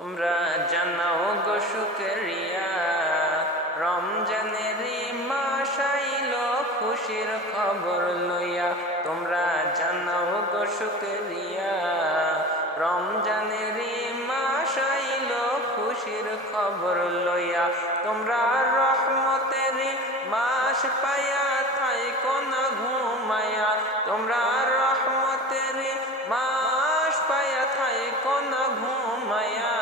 তোমরা জানাও গো শুকরিয়া, রমজানের মাস আইল খুশির খবর লইয়া। তোমরা জানাও গো শুকরিয়া, রমজানের মাস আইল খুশির খবর লইয়া। তোমরা রহমতের মাস পায়া থাইকো না ঘুমায়া। তোমরা রহমতের মাস পায়া থাইকো না ঘুমায়া।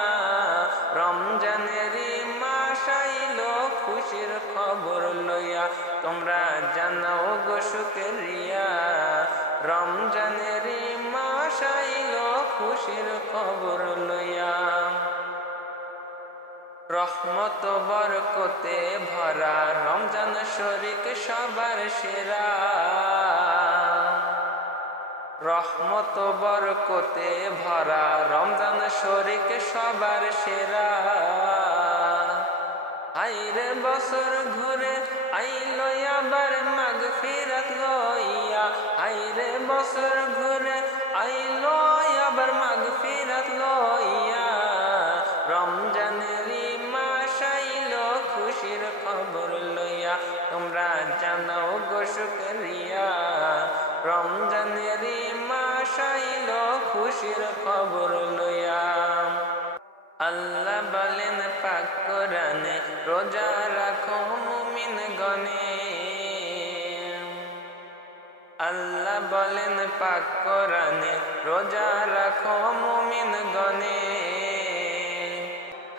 রমজানের মাস আইল খুশির খবর লইয়া। তোমরা জানাও গো শুকরিয়া, রমজানের মাস আইল খুশির খবর লইয়া। রহমত বরকতে ভরা রমজান শরীক সবার সেরা। রহমত বরকতে ভরা রমজান শরীক সবার সেরা। আইরে বছর ঘুরে আইল আবার মাগফিরাত লইয়া। আইরে বছর ঘুরে আইল আবার মাগফিরাত লইয়া। রমজানের মাস আইল খুশির খবর লইয়া। তোমরা জানাও গো শুকরিয়া, রমজানের মাস আইল খুশির খবর লইয়া। আল্লাহ বলেন পাক কোরআনে, রোজা রাখো মুমিন গণে। আল্লাহ বলেন পাক কোরআনে, রোজা রাখো মুমিন গণে।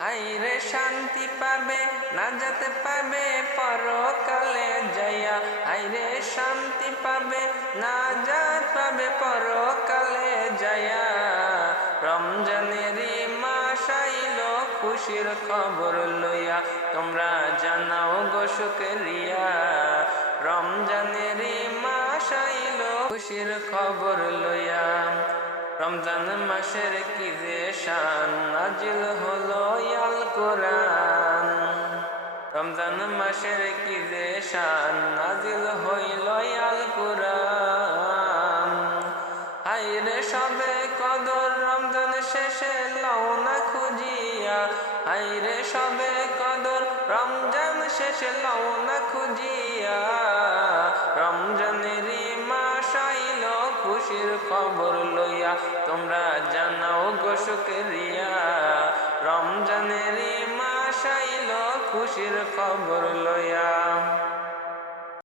আইরে শান্তি পাবে, নাজাত পাবে পরকালে যাইয়া। আইরে শান্তি পাবে, নাজাত পাবে পরকালে যাইয়া। রমজানের মাস আইল খুশির খবর লইয়া। তোমরা জানাও গো শুকরিয়া, রমজানের মাস আইল খুশির খবর লইয়া। রমজান মাসের কি যে শান, নাজিল হলো আল কোরআন। রমজান মাসের কি যে শান, নাজিল হইল আল কোরআন। আইরে সবে কদর রমজান শেষে লও না খুঁজিয়া। আইরে সবে কদর রমজান শেষে লও না খুঁজিয়া। রমজানের মাস আইল খুশির খবর লইয়া। তোমরা জানাও গো শুকরিয়া, রমজানের মাস আইল খুশির খবর লইয়া।